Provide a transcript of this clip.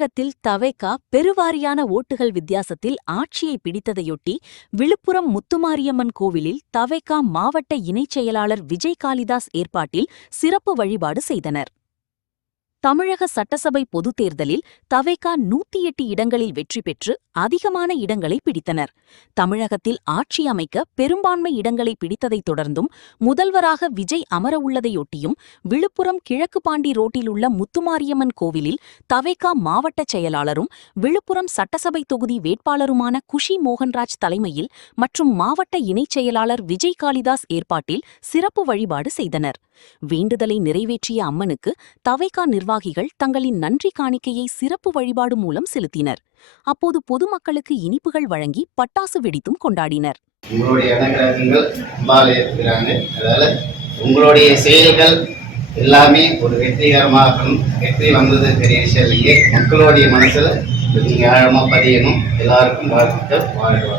தமிழகத்தில் தவைகா பெருவாரியான ஓட்டுகள் வித்தியாசத்தில் ஆட்சியை பிடித்ததையொட்டி விழுப்புரம் முத்துமாரியம்மன் கோவிலில் தவைகா மாவட்ட இணைச் செயலாளர் விஜய் காளிதாஸ் ஏற்பாட்டில் சிறப்பு வழிபாடு செய்தனர். தமிழக சட்டசபை பொதுத் தேர்தலில் தவைகா 108 இடங்களில் வெற்றி பெற்று அதிகமான இடங்களை பிடித்தனர். தமிழகத்தில் ஆட்சி அமைக்க பெரும்பான்மை இடங்களை பிடித்ததைத் தொடர்ந்தும் முதல்வராக விஜய் அமரவுள்ளதையொட்டியும் விழுப்புரம் கிழக்கு பாண்டி ரோட்டிலுள்ள முத்துமாரியம்மன் கோவிலில் தவைகா மாவட்ட செயலாளரும் விழுப்புரம் சட்டசபை தொகுதி வேட்பாளருமான குஷி மோகன்ராஜ் தலைமையில் மற்றும் மாவட்ட இணைச் செயலாளர் விஜய் காளிதாஸ் ஏற்பாட்டில் சிறப்பு வழிபாடு செய்தனர். வேண்டுதலை நிறைவேற்றிய அம்மனுக்கு தவைகா நிர்வாகிகள் தங்களின் நன்றி காணிக்கையை சிறப்பு வழிபாடு மூலம் செலுத்தினர். அப்போது பொதுமக்களுக்கு இனிப்புகள் வழங்கி பட்டாசு வெடித்தும் கொண்டாடினர். உங்களுடைய செயல்கள் எல்லாமே ஒரு வெற்றிகரமாகணும். வெற்றி வந்தது பெரிய விஷயம் இல்லையே, மக்களுடைய மனசுல நீங்க ஆழமா பதியணும். எல்லாருக்கும் வாழ்த்துக்கள். வாழ்க.